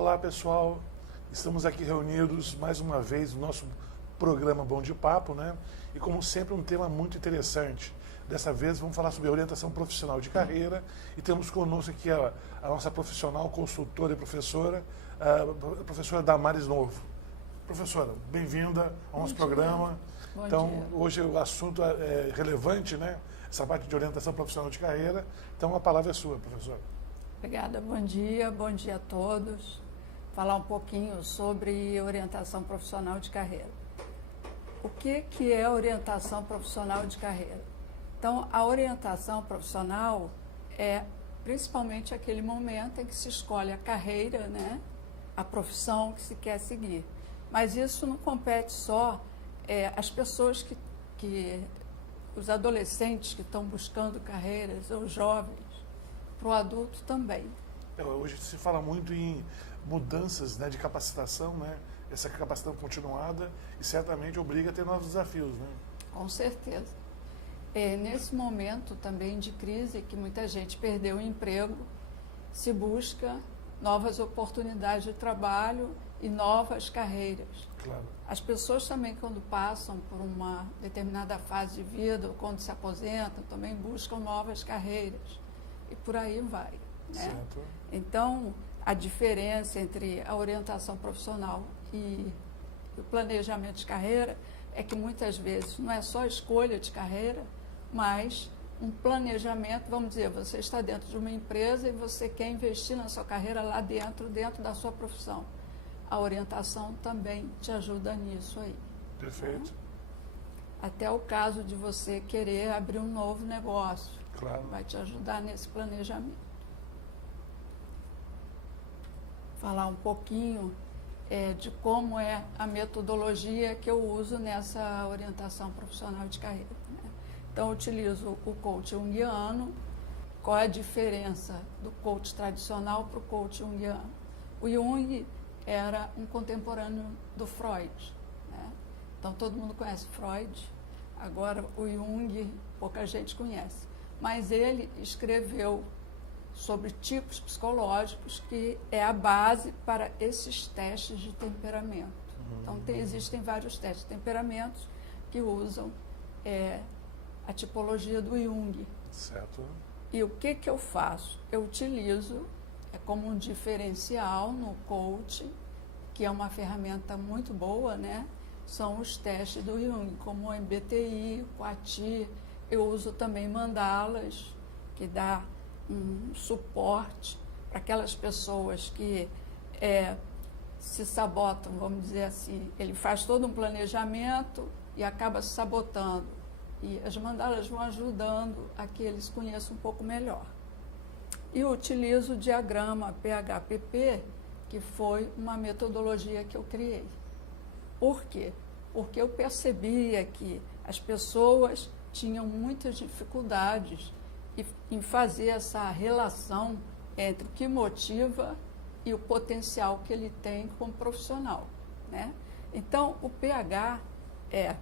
Olá, pessoal. Estamos aqui reunidos mais uma vez no nosso programa Bom de Papo, né? E como sempre, um tema muito interessante. Dessa vez vamos falar sobre orientação profissional de carreira e temos conosco aqui a nossa profissional, consultora e professora, a professora Damares Novo. Professora, bem-vinda ao nosso programa. Bom Então, dia. hoje o assunto é relevante, né? Essa parte de orientação profissional de carreira. Então, a palavra é sua, professora. Obrigada, bom dia a todos. Falar um pouquinho sobre orientação profissional de carreira. O que é orientação profissional de carreira? Então, a orientação profissional é principalmente aquele momento em que se escolhe a carreira, né? A profissão que se quer seguir. Mas isso não compete só às pessoas os adolescentes que estão buscando carreiras, ou jovens, para o adulto também. Hoje se fala muito em mudanças, né, de capacitação, né? Essa capacitação continuada e certamente obriga a ter novos desafios, né? Com certeza. Nesse momento também de crise, que muita gente perdeu o emprego, se busca novas oportunidades de trabalho e novas carreiras. Claro. As pessoas também, quando passam por uma determinada fase de vida, ou quando se aposentam, também buscam novas carreiras. E por aí vai, né? Certo. Então, a diferença entre a orientação profissional e o planejamento de carreira é que muitas vezes não é só escolha de carreira, mas um planejamento, vamos dizer, você está dentro de uma empresa e você quer investir na sua carreira lá dentro da sua profissão. A orientação também te ajuda nisso aí. Perfeito. Né? Até o caso de você querer abrir um novo negócio. Claro. Vai te ajudar nesse planejamento. Falar um pouquinho de como é a metodologia que eu uso nessa orientação profissional de carreira, né? Então, eu utilizo o coach junguiano. Qual é a diferença do coach tradicional para o coach junguiano? O Jung era um contemporâneo do Freud, né? Então, todo mundo conhece Freud. Agora, o Jung, pouca gente conhece. Mas ele escreveu sobre tipos psicológicos, que é a base para esses testes de temperamento. Então, existem vários testes de temperamentos que usam a tipologia do Jung. Certo. E o que eu faço? Eu utilizo como um diferencial no coaching, que é uma ferramenta muito boa, né? São os testes do Jung, como o MBTI, o QATI. Eu uso também mandalas, que dá um suporte para aquelas pessoas que se sabotam, vamos dizer assim. Ele faz todo um planejamento e acaba se sabotando. E as mandalas vão ajudando a que eles conheçam um pouco melhor. E eu utilizo o diagrama PHPP, que foi uma metodologia que eu criei. Por quê? Porque eu percebia que as pessoas tinham muitas dificuldades em fazer essa relação entre o que motiva e o potencial que ele tem como profissional, né? Então, o PH é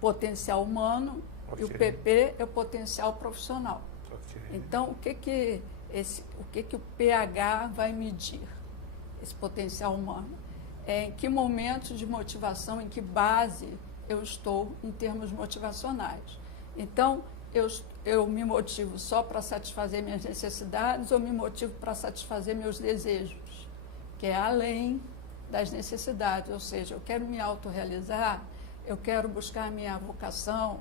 potencial humano. Okay. E o PP é o potencial profissional. Okay. Então, o que o PH vai medir? Esse potencial humano. Em que momento de motivação, em que base eu estou em termos motivacionais. Então, eu me motivo só para satisfazer minhas necessidades ou me motivo para satisfazer meus desejos, que é além das necessidades, ou seja, eu quero me autorrealizar, eu quero buscar a minha vocação.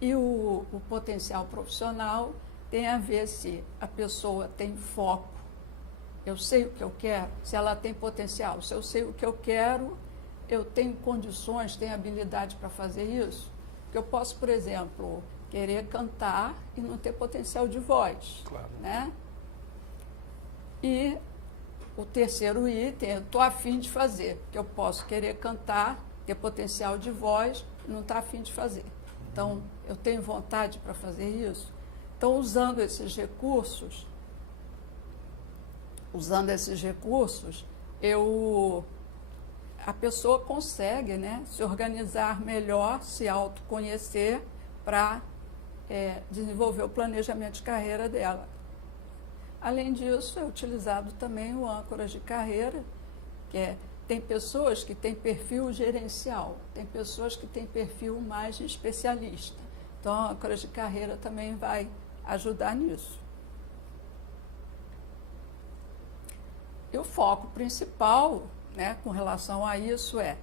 E o potencial profissional tem a ver se a pessoa tem foco, eu sei o que eu quero, se ela tem potencial, se eu sei o que eu quero, eu tenho condições, tenho habilidade para fazer isso. Porque eu posso, por exemplo, querer cantar e não ter potencial de voz. Claro. Né? E o terceiro item, eu estou afim de fazer, porque eu posso querer cantar, ter potencial de voz e não estar afim de fazer. Então, eu tenho vontade para fazer isso. Então, usando esses recursos, a pessoa consegue, né, se organizar melhor, se autoconhecer para desenvolver o planejamento de carreira dela. Além disso, é utilizado também o âncoras de carreira, tem pessoas que têm perfil gerencial, tem pessoas que têm perfil mais de especialista. Então, a âncoras de carreira também vai ajudar nisso. E o foco principal, né, com relação a isso é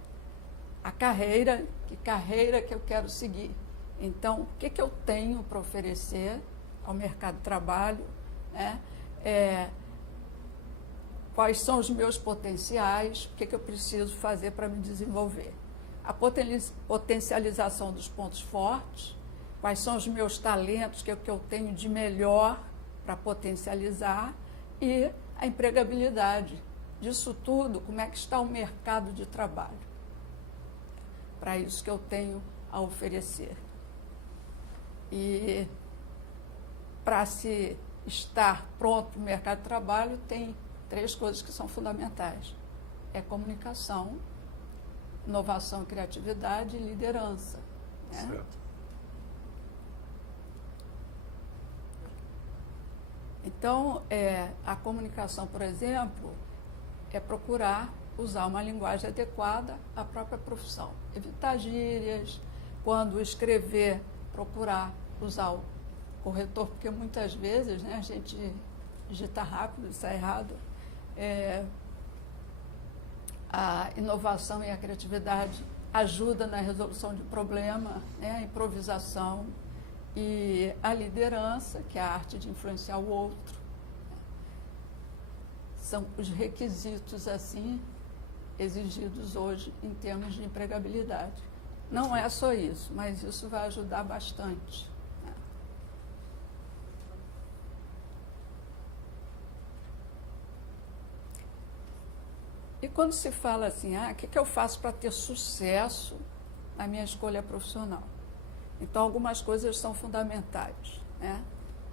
a carreira, que carreira que eu quero seguir. Então, o que eu tenho para oferecer ao mercado de trabalho, né? Quais são os meus potenciais, o que eu preciso fazer para me desenvolver. A potencialização dos pontos fortes, quais são os meus talentos, o que eu tenho de melhor para potencializar, e a empregabilidade disso tudo, como é que está o mercado de trabalho. Para isso que eu tenho a oferecer. E para se estar pronto para o mercado de trabalho, tem 3 coisas que são fundamentais. É comunicação, inovação, criatividade e liderança. Né? Certo. Então, a comunicação, por exemplo, é procurar usar uma linguagem adequada à própria profissão. Evitar gírias, quando escrever, procurar usar o corretor, porque muitas vezes, né, a gente digita rápido, isso é errado. A inovação e a criatividade ajuda na resolução de problema, né, a improvisação, e a liderança, que é a arte de influenciar o outro. São os requisitos, assim, exigidos hoje em termos de empregabilidade. Não é só isso, mas isso vai ajudar bastante. E quando se fala assim, o que eu faço para ter sucesso na minha escolha profissional? Então, algumas coisas são fundamentais, né?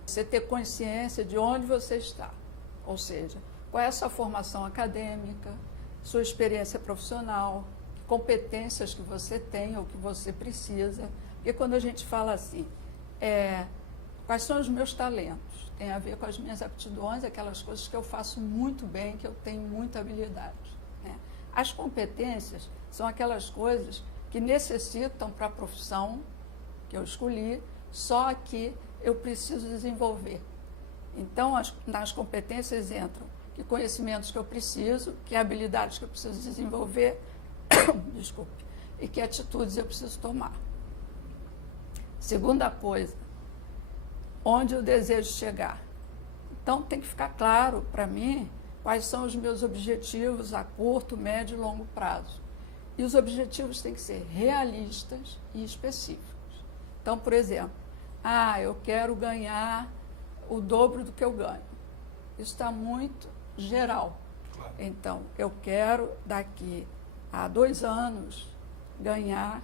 Você ter consciência de onde você está, ou seja, qual é a sua formação acadêmica, sua experiência profissional, que competências que você tem ou que você precisa. Porque quando a gente fala assim, quais são os meus talentos? Tem a ver com as minhas aptidões, aquelas coisas que eu faço muito bem, que eu tenho muita habilidade. Né? As competências são aquelas coisas que necessitam para a profissão que eu escolhi, só que eu preciso desenvolver. Então, nas competências entram que conhecimentos que eu preciso, que habilidades que eu preciso desenvolver, desculpe, e que atitudes eu preciso tomar. Segunda coisa, onde eu desejo chegar. Então, tem que ficar claro para mim quais são os meus objetivos a curto, médio e longo prazo. E os objetivos têm que ser realistas e específicos. Então, por exemplo, eu quero ganhar o dobro do que eu ganho. Isso está muito geral. Claro. Então, eu quero, daqui a 2 anos, ganhar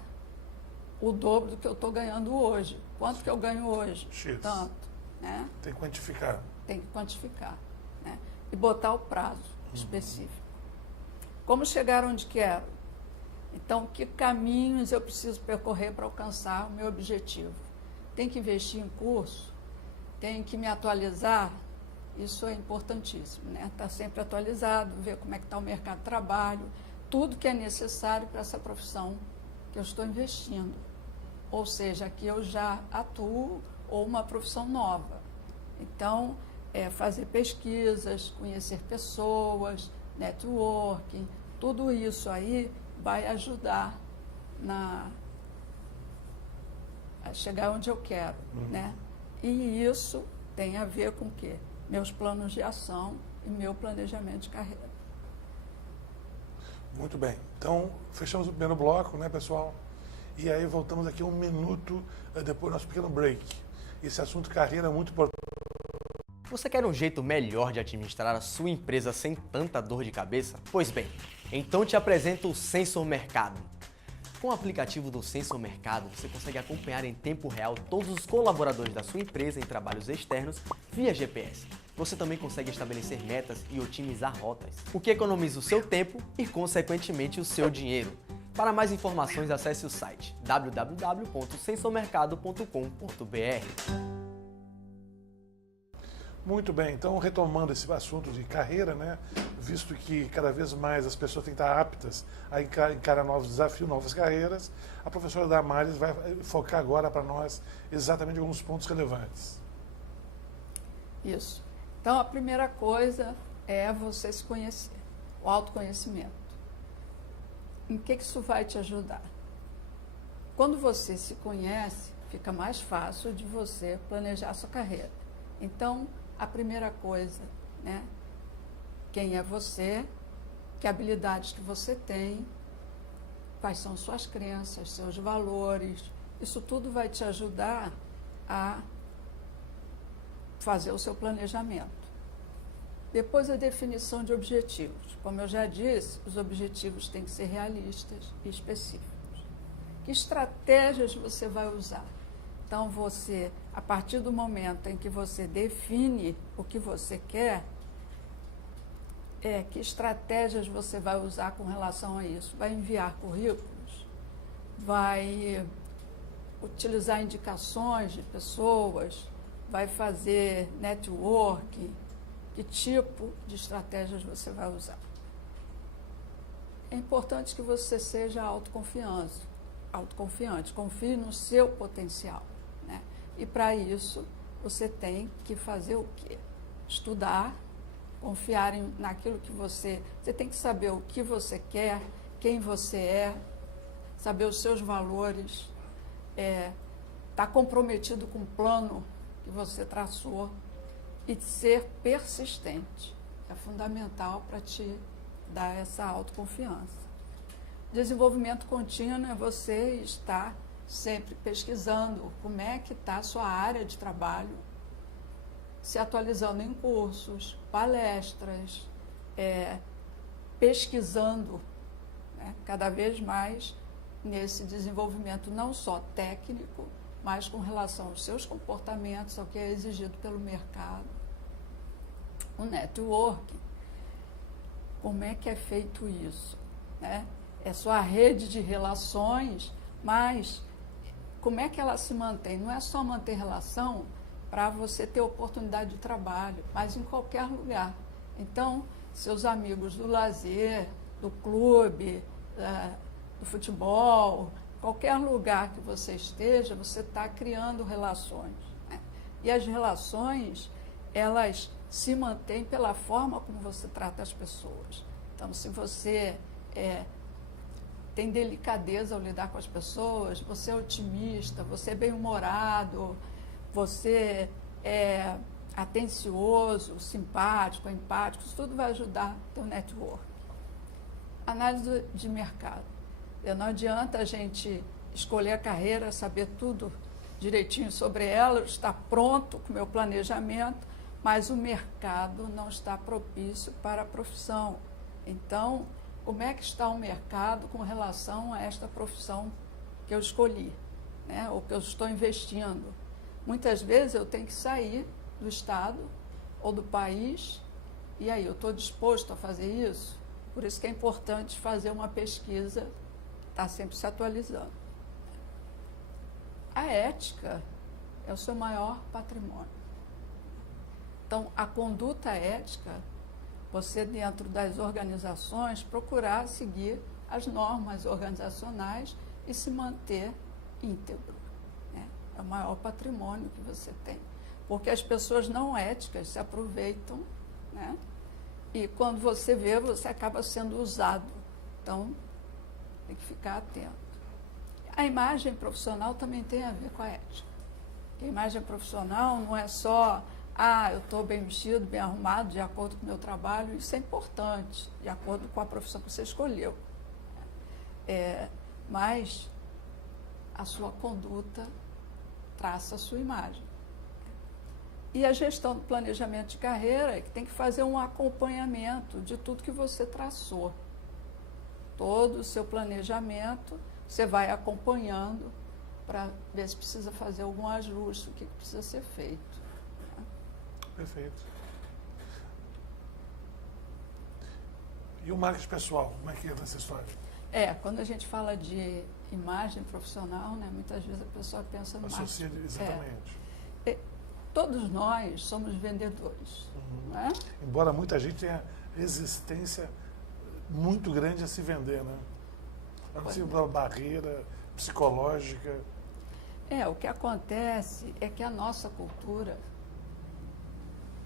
o dobro do que eu estou ganhando hoje. Quanto que eu ganho hoje? X. Tanto. Né? Tem que quantificar. Tem que quantificar. Né? E botar o prazo específico. Como chegar onde quero? Então, que caminhos eu preciso percorrer para alcançar o meu objetivo? Tem que investir em curso? Tem que me atualizar? Isso é importantíssimo, né? Estar sempre atualizado, ver como é que está o mercado de trabalho, tudo que é necessário para essa profissão que eu estou investindo. Ou seja, aqui eu já atuo ou uma profissão nova. Então, fazer pesquisas, conhecer pessoas, networking, tudo isso aí vai ajudar a chegar onde eu quero, né? E isso tem a ver com o quê? Meus planos de ação e meu planejamento de carreira. Muito bem. Então, fechamos o primeiro bloco, né, pessoal? E aí voltamos aqui 1 minuto depois do nosso pequeno break. Esse assunto carreira é muito importante. Você quer um jeito melhor de administrar a sua empresa sem tanta dor de cabeça? Pois bem, então te apresento o Sensor Mercado. Com o aplicativo do Sensor Mercado, você consegue acompanhar em tempo real todos os colaboradores da sua empresa em trabalhos externos via GPS. Você também consegue estabelecer metas e otimizar rotas, o que economiza o seu tempo e, consequentemente, o seu dinheiro. Para mais informações, acesse o site www.sensormercado.com.br. Muito bem, então retomando esse assunto de carreira, né, visto que cada vez mais as pessoas têm que estar aptas a encarar novos desafios, novas carreiras, a professora Damares vai focar agora para nós exatamente alguns pontos relevantes. Isso. Então, a primeira coisa é você se conhecer, o autoconhecimento. Em que isso vai te ajudar? Quando você se conhece, fica mais fácil de você planejar a sua carreira. Então, a primeira coisa, né? Quem é você, que habilidades que você tem, quais são suas crenças, seus valores. Isso tudo vai te ajudar a fazer o seu planejamento. Depois, a definição de objetivos. Como eu já disse, os objetivos têm que ser realistas e específicos. Que estratégias você vai usar? Então, você, a partir do momento em que você define o que você quer, que estratégias você vai usar com relação a isso? Vai enviar currículos? Vai utilizar indicações de pessoas? Vai fazer networking? Que tipo de estratégias você vai usar? É importante que você seja autoconfiante, confie no seu potencial, né? E para isso, você tem que fazer o quê? Estudar, confiar naquilo que você tem que saber o que você quer, quem você é, saber os seus valores, estar comprometido com o plano que você traçou e ser persistente. É fundamental para te dar essa autoconfiança. Desenvolvimento contínuo é você estar sempre pesquisando como é que está a sua área de trabalho, se atualizando em cursos, palestras, pesquisando, né, cada vez mais nesse desenvolvimento não só técnico, mas com relação aos seus comportamentos, ao que é exigido pelo mercado. O networking, como é que é feito isso, né? É sua rede de relações, mas como é que ela se mantém? Não é só manter relação para você ter oportunidade de trabalho, mas em qualquer lugar. Então, seus amigos do lazer, do clube, do futebol, qualquer lugar que você esteja, você está criando relações, né? E as relações, elas se mantêm pela forma como você trata as pessoas. Então, se você tem delicadeza ao lidar com as pessoas, você é otimista, você é bem-humorado, você é atencioso, simpático, empático, isso tudo vai ajudar o teu network. Análise de mercado. Não adianta a gente escolher a carreira, saber tudo direitinho sobre ela, estar pronto com o meu planejamento, mas o mercado não está propício para a profissão. Então, como é que está o mercado com relação a esta profissão que eu escolhi, né, ou que eu estou investindo? Muitas vezes eu tenho que sair do estado ou do país, e aí eu estou disposto a fazer isso? Por isso que é importante fazer uma pesquisa, estar sempre se atualizando. A ética é o seu maior patrimônio. Então, a conduta ética, você dentro das organizações procurar seguir as normas organizacionais e se manter íntegro, né? É o maior patrimônio que você tem. Porque as pessoas não éticas se aproveitam, né? E quando você vê, você acaba sendo usado. Então, tem que ficar atento. A imagem profissional também tem a ver com a ética. Porque a imagem profissional não é só, eu estou bem vestido, bem arrumado, de acordo com o meu trabalho. Isso é importante, de acordo com a profissão que você escolheu. Mas a sua conduta traça a sua imagem. E a gestão do planejamento de carreira é que tem que fazer um acompanhamento de tudo que você traçou. Todo o seu planejamento, você vai acompanhando para ver se precisa fazer algum ajuste, o que precisa ser feito. Perfeito. E o marketing pessoal, como é que é nessa história? Quando a gente fala de imagem profissional, né, muitas vezes a pessoa pensa no marketing. Exatamente. todos nós somos vendedores. Não é? Embora muita gente tenha resistência muito grande a se vender, né? Uma barreira psicológica. O que acontece é que a nossa cultura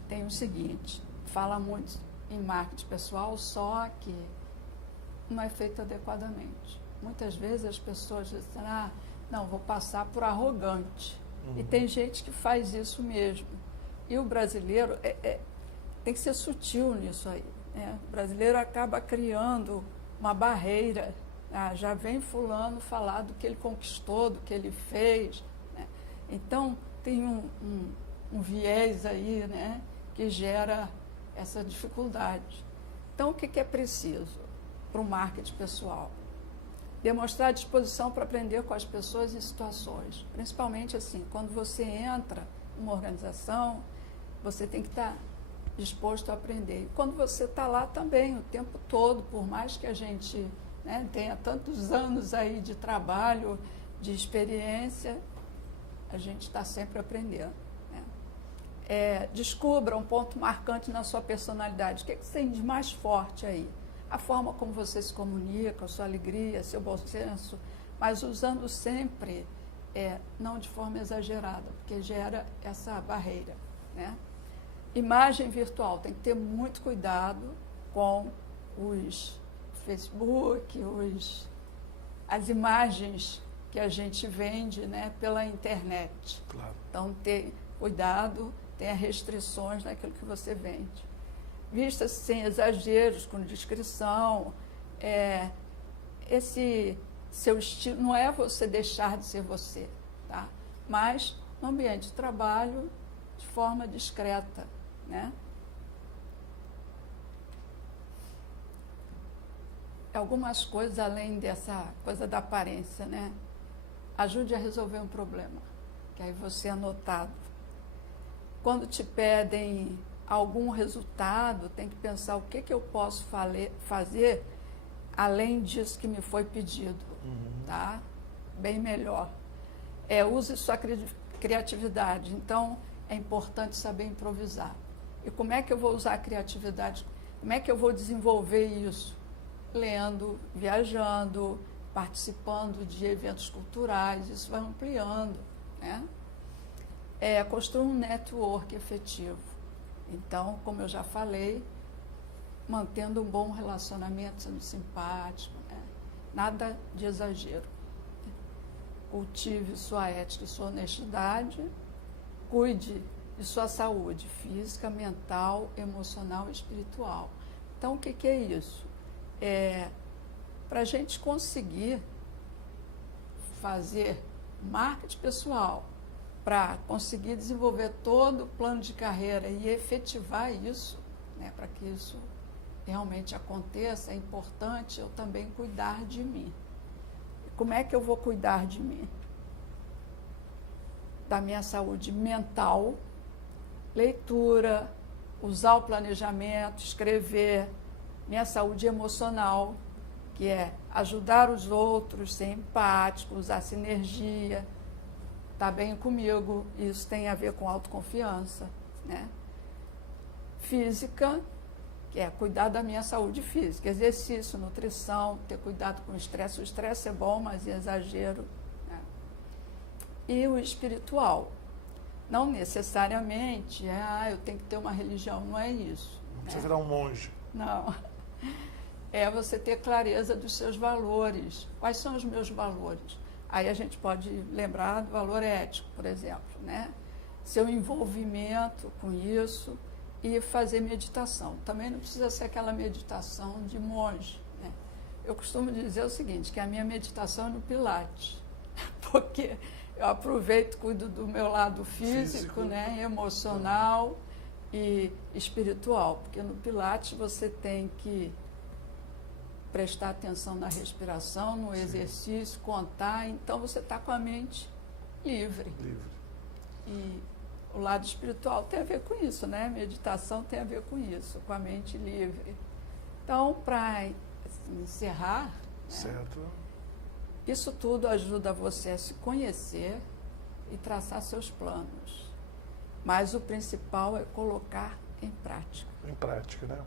tem o seguinte, fala muito em marketing pessoal, só que não é feito adequadamente. Muitas vezes as pessoas dizem, não, vou passar por arrogante. E tem gente que faz isso mesmo. E o brasileiro tem que ser sutil nisso aí. Né? O brasileiro acaba criando uma barreira. Já vem fulano falar do que ele conquistou, do que ele fez. Né? Então, tem um viés aí, né, que gera essa dificuldade. Então, o que é preciso para o marketing pessoal? Demonstrar disposição para aprender com as pessoas em situações. Principalmente assim, quando você entra numa organização, você tem que estar disposto a aprender. E quando você está lá também, o tempo todo, por mais que a gente, né, tenha tantos anos aí de trabalho, de experiência, a gente está sempre aprendendo. Né? Descubra um ponto marcante na sua personalidade. O que você tem de mais forte aí? A forma como você se comunica, a sua alegria, seu bom senso, mas usando sempre, não de forma exagerada, porque gera essa barreira. Né? Imagem virtual, tem que ter muito cuidado com os Facebook, as imagens que a gente vende, né, pela internet. Claro. Então, ter cuidado, tenha restrições naquilo que você vende. Vista-se sem exageros, com discrição. Esse seu estilo não é você deixar de ser você, tá? Mas no ambiente de trabalho, de forma discreta, né? Algumas coisas além dessa coisa da aparência, né? Ajude a resolver um problema, que aí você é notado. Quando te pedem algum resultado, tem que pensar o que eu posso fazer além disso que me foi pedido, tá? Bem melhor. Use sua criatividade. Então, é importante saber improvisar. E como é que eu vou usar a criatividade? Como é que eu vou desenvolver isso? Lendo, viajando, participando de eventos culturais, isso vai ampliando, né? Construir um network efetivo. Então, como eu já falei, mantendo um bom relacionamento, sendo simpático, né? Nada de exagero. Cultive sua ética e sua honestidade, cuide de sua saúde física, mental, emocional e espiritual. Então, o que é isso? Para a gente conseguir fazer marketing pessoal, para conseguir desenvolver todo o plano de carreira e efetivar isso, né, para que isso realmente aconteça, é importante eu também cuidar de mim. Como é que eu vou cuidar de mim? Da minha saúde mental, leitura, usar o planejamento, escrever, minha saúde emocional, que é ajudar os outros, ser empático, usar sinergia, estar bem comigo, isso tem a ver com autoconfiança, né? Física, que é cuidar da minha saúde física, exercício, nutrição, ter cuidado com o estresse é bom, mas em exagero, né? E o espiritual, não necessariamente, eu tenho que ter uma religião, não é isso. Não precisa virar um monge. Não, é você ter clareza dos seus valores. Quais são os meus valores? Aí a gente pode lembrar do valor ético, por exemplo, né? Seu envolvimento com isso e fazer meditação. Também não precisa ser aquela meditação de monge, né? Eu costumo dizer o seguinte, que a minha meditação é no Pilates, porque eu aproveito, cuido do meu lado físico, né, emocional e espiritual, porque no Pilates você tem que prestar atenção na respiração, no exercício, contar, então você está com a mente livre. E o lado espiritual tem a ver com isso, né? Meditação tem a ver com isso, com a mente livre. Então, para encerrar, certo, né, isso tudo ajuda você a se conhecer e traçar seus planos. Mas o principal é colocar em prática. Em prática, né?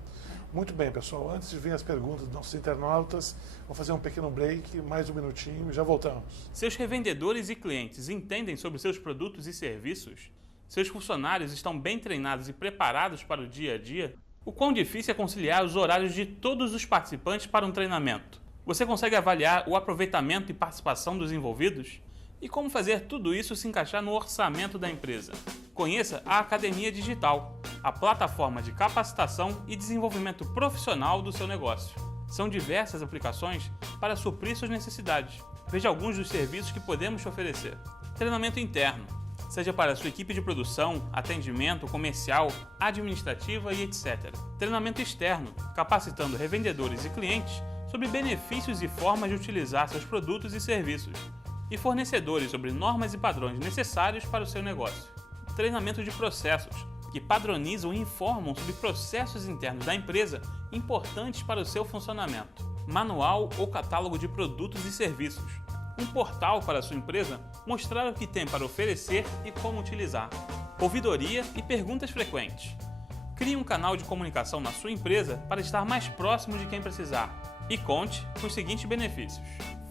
Muito bem, pessoal. Antes de vir as perguntas dos nossos internautas, vamos fazer um pequeno break, mais um minutinho e já voltamos. Seus revendedores e clientes entendem sobre seus produtos e serviços? Seus funcionários estão bem treinados e preparados para o dia a dia? O quão difícil é conciliar os horários de todos os participantes para um treinamento? Você consegue avaliar o aproveitamento e participação dos envolvidos? E como fazer tudo isso se encaixar no orçamento da empresa? Conheça a Academia Digital, a plataforma de capacitação e desenvolvimento profissional do seu negócio. São diversas aplicações para suprir suas necessidades. Veja alguns dos serviços que podemos te oferecer. Treinamento interno, seja para a sua equipe de produção, atendimento, comercial, administrativa e etc. Treinamento externo, capacitando revendedores e clientes sobre benefícios e formas de utilizar seus produtos e serviços. E fornecedores sobre normas e padrões necessários para o seu negócio. Treinamento de processos, que padronizam e informam sobre processos internos da empresa importantes para o seu funcionamento. Manual ou catálogo de produtos e serviços. Um portal para a sua empresa mostrar o que tem para oferecer e como utilizar. Ouvidoria e perguntas frequentes. Crie um canal de comunicação na sua empresa para estar mais próximo de quem precisar. E conte com os seguintes benefícios.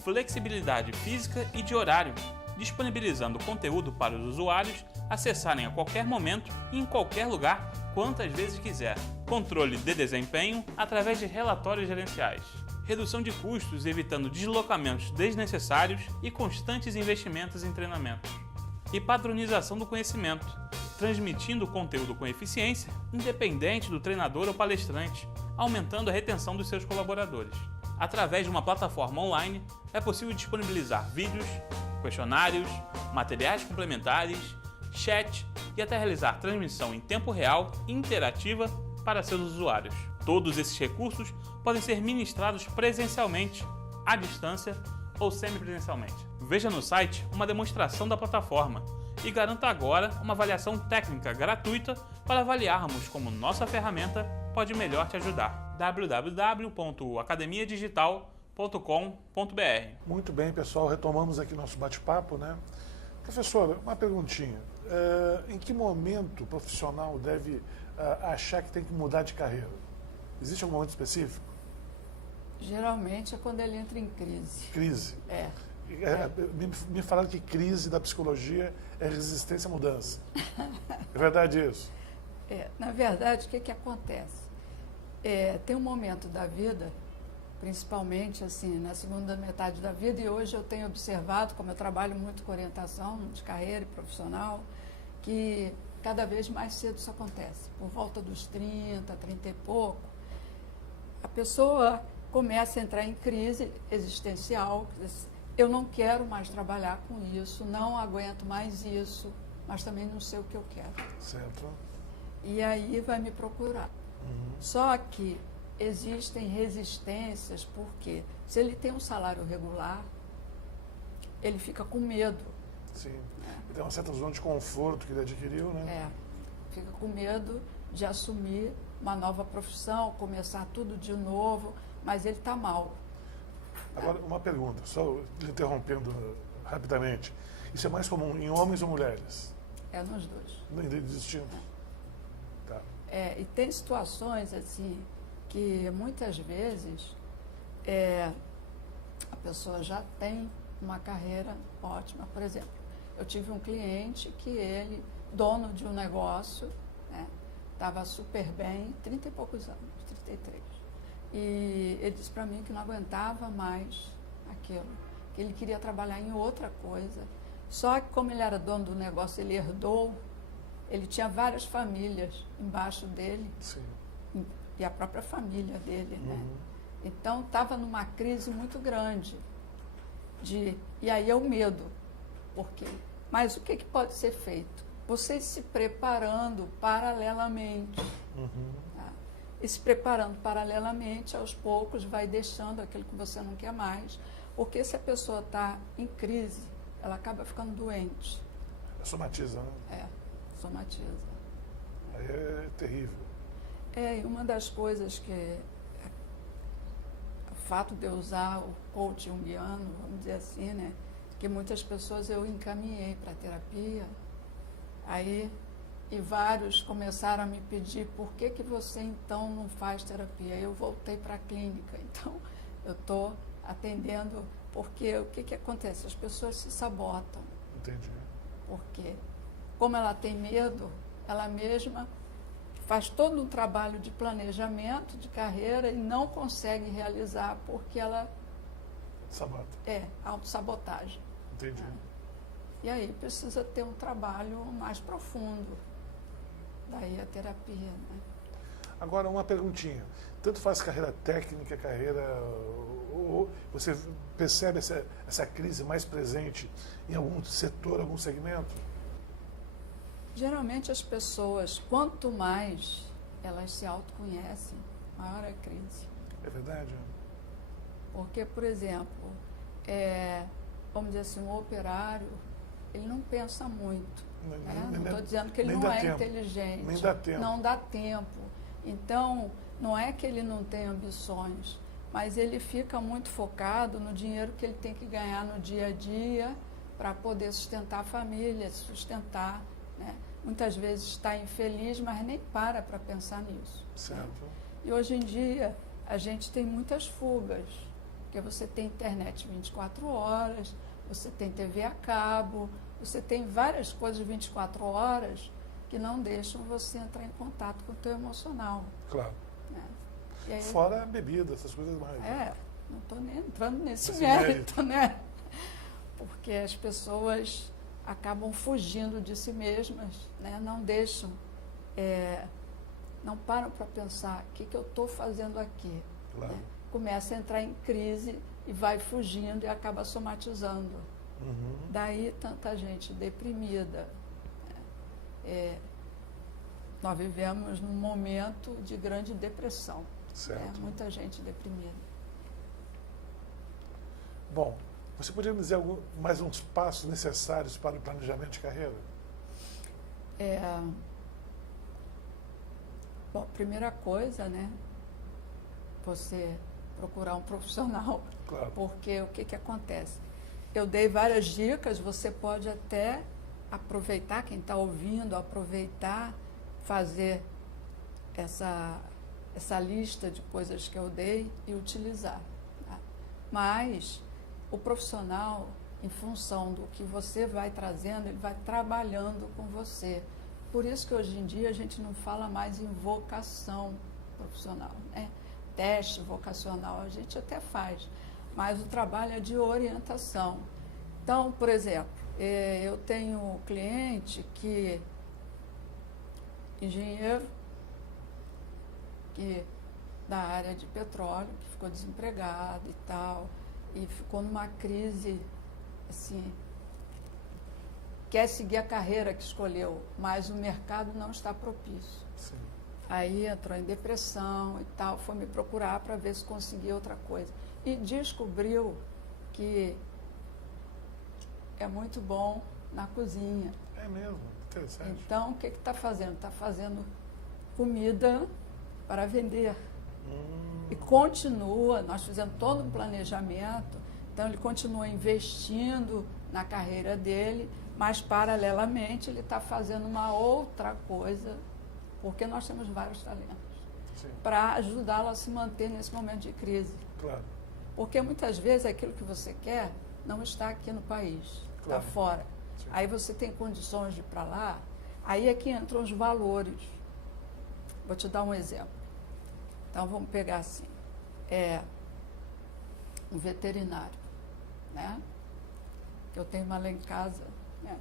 Flexibilidade física e de horário, disponibilizando conteúdo para os usuários acessarem a qualquer momento e em qualquer lugar, quantas vezes quiser. Controle de desempenho através de relatórios gerenciais. Redução de custos, evitando deslocamentos desnecessários e constantes investimentos em treinamentos. E padronização do conhecimento, transmitindo o conteúdo com eficiência, independente do treinador ou palestrante, aumentando a retenção dos seus colaboradores. Através de uma plataforma online, é possível disponibilizar vídeos, questionários, materiais complementares, chat e até realizar transmissão em tempo real e interativa para seus usuários. Todos esses recursos podem ser ministrados presencialmente, à distância ou semipresencialmente. Veja no site uma demonstração da plataforma e garanta agora uma avaliação técnica gratuita para avaliarmos como nossa ferramenta pode melhor te ajudar. www.academiadigital.com.br. Muito bem, pessoal. Retomamos aqui nosso bate-papo, né? Professora, uma perguntinha. Em que momento o profissional deve achar que tem que mudar de carreira? Existe algum momento específico? Geralmente é quando ele entra em crise. Crise. Me falaram que crise da psicologia é resistência à mudança. É verdade isso? Na verdade, o que acontece? Tem um momento da vida, principalmente assim, na segunda metade da vida, e hoje eu tenho observado, como eu trabalho muito com orientação de carreira e profissional, que cada vez mais cedo isso acontece. Por volta dos 30, 30 e pouco, a pessoa começa a entrar em crise existencial. Eu não quero mais trabalhar com isso, não aguento mais isso, mas também não sei o que eu quero. Certo. E aí vai me procurar. Só que existem resistências, porque se ele tem um salário regular, ele fica com medo. Sim. Ele tem uma certa zona de conforto que ele adquiriu, né? Fica com medo de assumir uma nova profissão, começar tudo de novo, mas ele está mal. Agora, uma pergunta, só interrompendo rapidamente. Isso é mais comum em homens ou mulheres? Nos dois. Distinto. Tá. E tem situações assim que muitas vezes a pessoa já tem uma carreira ótima. Por exemplo, eu tive um cliente que ele, dono de um negócio, estava super bem, 30 e poucos anos, 33. E ele disse para mim que não aguentava mais aquilo, que ele queria trabalhar em outra coisa. Só que como ele era dono do negócio, ele herdou, ele tinha várias famílias embaixo dele. Sim. E a própria família dele, né? Então estava numa crise muito grande. E aí é o medo. Por quê? Mas o que pode ser feito? Você se preparando paralelamente. Tá? E se preparando paralelamente, aos poucos, vai deixando aquilo que você não quer mais. Porque se a pessoa está em crise, ela acaba ficando doente. Somatiza, né? Somatiza. Aí é terrível. E uma das coisas que o fato de eu usar o coach junguiano, vamos dizer assim, né? Que muitas pessoas eu encaminhei para terapia, aí E vários começaram a me pedir, por que você então não faz terapia? Eu voltei para a clínica, então eu estou atendendo, porque o que acontece? As pessoas se sabotam. Entendi. Porque, como ela tem medo, ela mesma faz todo um trabalho de planejamento de carreira e não consegue realizar porque ela Sabota. autossabotagem. Entendi. E aí precisa ter um trabalho mais profundo. Daí a terapia, né? Agora, uma perguntinha. Tanto faz carreira técnica, carreira... ou você percebe essa crise mais presente em algum setor, algum segmento? Geralmente as pessoas, quanto mais elas se autoconhecem, maior é a crise. É verdade? Porque, por exemplo, vamos dizer assim, um operário, ele não pensa muito. Não estou dizendo que ele não é inteligente. Nem dá tempo. Não dá tempo. Então, não é que ele não tem ambições, mas ele fica muito focado no dinheiro que ele tem que ganhar no dia a dia para poder sustentar a família, sustentar, né? Muitas vezes está infeliz, mas nem para pensar nisso. Certo. Né? E hoje em dia, a gente tem muitas fugas, porque você tem internet 24 horas, você tem TV a cabo, você tem várias coisas 24 horas que não deixam você entrar em contato com o teu emocional. Claro. Né? E aí, fora a bebida, essas coisas mais. Não estou nem entrando nesse Esse mérito, né? Porque as pessoas acabam fugindo de si mesmas, né? Não deixam, não param para pensar o que eu estou fazendo aqui. Claro. Né? Começa a entrar em crise e vai fugindo e acaba somatizando. Uhum. Daí tanta gente deprimida. Nós vivemos num momento de grande depressão. Certo. Muita gente deprimida. Bom, você poderia me dizer mais uns passos necessários para o planejamento de carreira? Bom, primeira coisa, né? Você procurar um profissional. Claro. Porque o que acontece? Eu dei várias dicas, você pode até aproveitar, quem está ouvindo, aproveitar, fazer essa lista de coisas que eu dei e utilizar. Tá? Mas o profissional, em função do que você vai trazendo, ele vai trabalhando com você. Por isso que hoje em dia a gente não fala mais em vocação profissional, né? Teste vocacional a gente até faz, mas o trabalho é de orientação. Então, por exemplo, eu tenho um cliente que, engenheiro, que da área de petróleo, que ficou desempregado e tal, e ficou numa crise, assim, quer seguir a carreira que escolheu, mas o mercado não está propício. Sim. Aí entrou em depressão e tal, foi me procurar para ver se conseguia outra coisa. E descobriu que é muito bom na cozinha. É mesmo, interessante. Então, o que está fazendo? Está fazendo comida para vender. E continua, nós fizemos todo um planejamento, então ele continua investindo na carreira dele, mas paralelamente ele está fazendo uma outra coisa, porque nós temos vários talentos, para ajudá-lo a se manter nesse momento de crise. Claro. Porque muitas vezes aquilo que você quer não está aqui no país, está fora. Sim. Aí você tem condições de ir para lá, aí é que entram os valores. Vou te dar um exemplo. Então vamos pegar assim, um veterinário, né? Eu tenho uma lá em casa, né?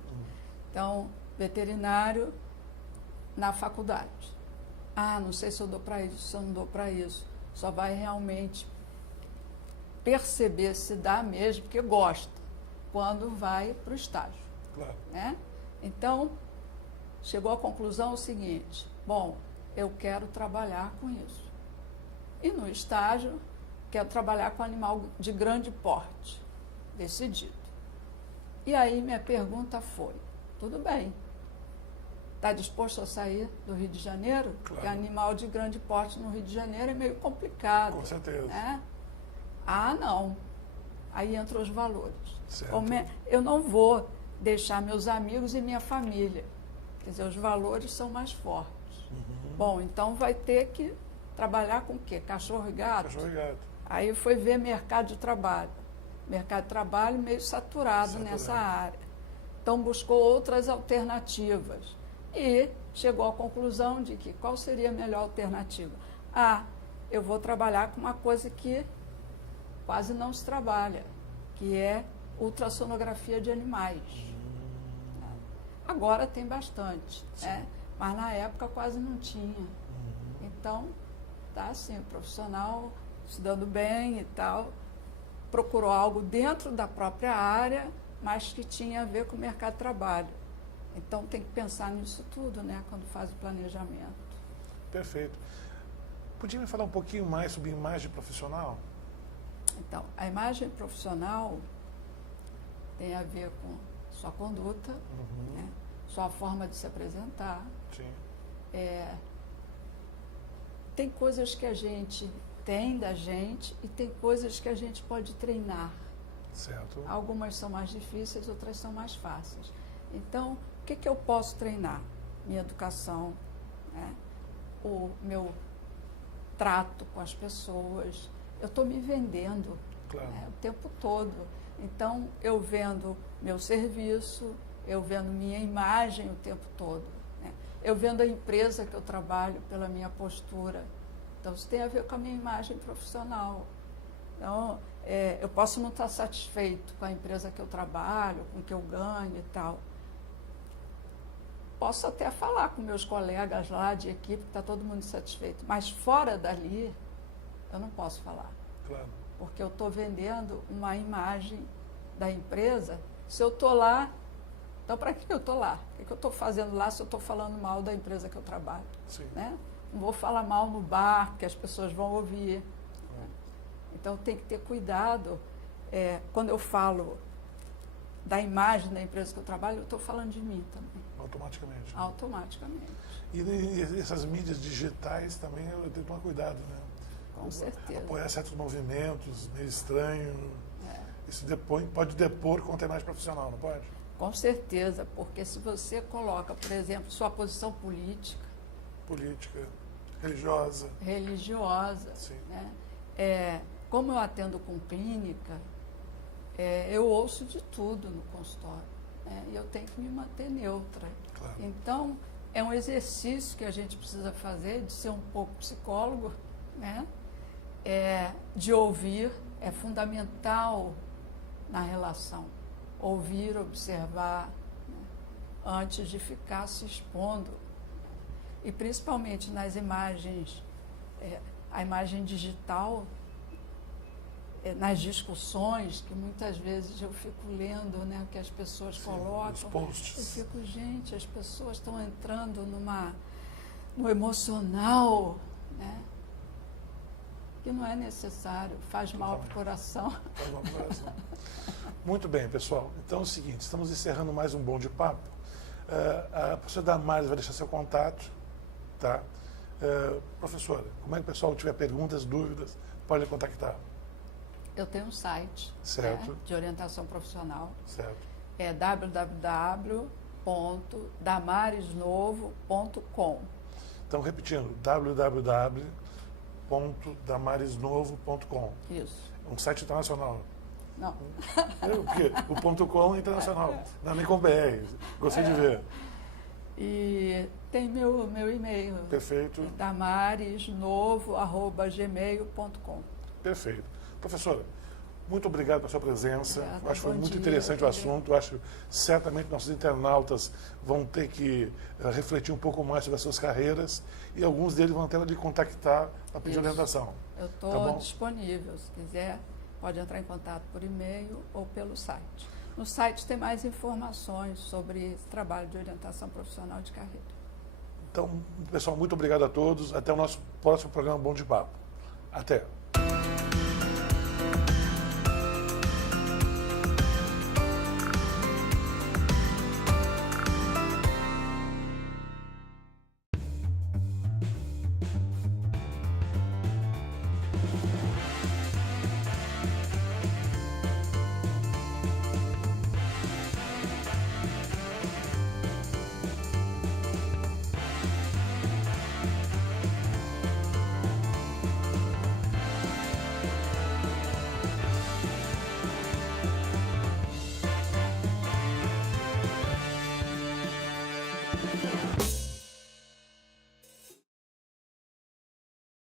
Então, veterinário na faculdade. Não sei se eu dou para isso, se eu não dou para isso. Só vai realmente perceber se dá mesmo, porque gosta, quando vai para o estágio. Claro. Né? Então, chegou à conclusão o seguinte: bom, eu quero trabalhar com isso. E no estágio, quero trabalhar com animal de grande porte, decidido. E aí minha pergunta foi: tudo bem, está disposto a sair do Rio de Janeiro? Claro. Porque animal de grande porte no Rio de Janeiro é meio complicado. Com certeza. Né? Não. Aí entram os valores. Certo. Eu não vou deixar meus amigos e minha família Quer dizer, os valores são mais fortes. Bom, então vai ter que trabalhar com o quê? Cachorro e gato? Cachorro e gato. Aí foi ver mercado de trabalho. Mercado de trabalho meio saturado nessa área. Então buscou outras alternativas e chegou à conclusão de que qual seria a melhor alternativa? Eu vou trabalhar com uma coisa que quase não se trabalha, que é ultrassonografia de animais. Agora tem bastante, né? Mas na época quase não tinha. Então, tá assim, o profissional se dando bem e tal, procurou algo dentro da própria área, mas que tinha a ver com o mercado de trabalho. Então tem que pensar nisso tudo, né, quando faz o planejamento. Perfeito. Podia me falar um pouquinho mais sobre imagem profissional? Então, a imagem profissional tem a ver com sua conduta, né, sua forma de se apresentar. Sim. Tem coisas que a gente tem da gente e tem coisas que a gente pode treinar. Certo. Algumas são mais difíceis, outras são mais fáceis. Então, o que eu posso treinar? Minha educação, né? O meu trato com as pessoas. Eu estou me vendendo, Claro. né, o tempo todo. Então, eu vendo meu serviço, eu vendo minha imagem o tempo todo, né? Eu vendo a empresa que eu trabalho pela minha postura. Então, isso tem a ver com a minha imagem profissional. Então, eu posso não estar satisfeito com a empresa que eu trabalho, com o que eu ganho e tal. Posso até falar com meus colegas lá de equipe, que está todo mundo satisfeito. Mas fora dali, eu não posso falar. Claro. Porque eu estou vendendo uma imagem da empresa. Se eu estou lá, então para que eu estou lá? O que eu estou fazendo lá se eu estou falando mal da empresa que eu trabalho? Sim. Né? Não vou falar mal no bar, que as pessoas vão ouvir. Então tem que ter cuidado. Quando eu falo da imagem da empresa que eu trabalho, eu estou falando de mim também. Automaticamente. Automaticamente. E essas mídias digitais também eu tenho que tomar cuidado, né? Com certeza. Apoiar certos movimentos, meio estranho. Isso pode depor contra a imagem profissional, não pode? Com certeza, porque se você coloca, por exemplo, sua posição política, religiosa, Sim. né? Como eu atendo com clínica, eu ouço de tudo no consultório, né? E eu tenho que me manter neutra. Claro. Então, é um exercício que a gente precisa fazer, de ser um pouco psicólogo, né? De ouvir, é fundamental na relação. Ouvir, observar, né? Antes de ficar se expondo. E principalmente nas imagens, a imagem digital, nas discussões, que muitas vezes eu fico lendo, né, o que as pessoas colocam. Os posts. Eu fico, gente, as pessoas estão entrando no emocional, né, que não é necessário, faz mal para o coração. Faz mal pro coração. Muito bem, pessoal. Então é o seguinte, estamos encerrando mais um Bom de Papo. A professora Damares vai deixar seu contato, tá? Professora, como é que o pessoal tiver perguntas, dúvidas, pode contactar. Eu tenho um site, Certo. né, de orientação profissional, Certo. é www.damaresnovo.com. Então, repetindo, www.damaresnovo.com. Isso. Um site internacional. Não. Porque o .com é internacional, não é nem com BR. Gostei de ver. E tem meu e-mail, Perfeito. damaresnovo@gmail.com. Perfeito. Professora, muito obrigado pela sua presença. Obrigada, Acho que foi bom muito dia, interessante o assunto. Acho que certamente nossos internautas vão ter que refletir um pouco mais sobre as suas carreiras e alguns deles vão ter de contactar para pedir Isso. orientação. Eu Tá estou bom? disponível, se quiser, pode entrar em contato por e-mail ou pelo site. No site tem mais informações sobre esse trabalho de orientação profissional de carreira. Então, pessoal, muito obrigado a todos. Até o nosso próximo programa Bom de Papo. Até.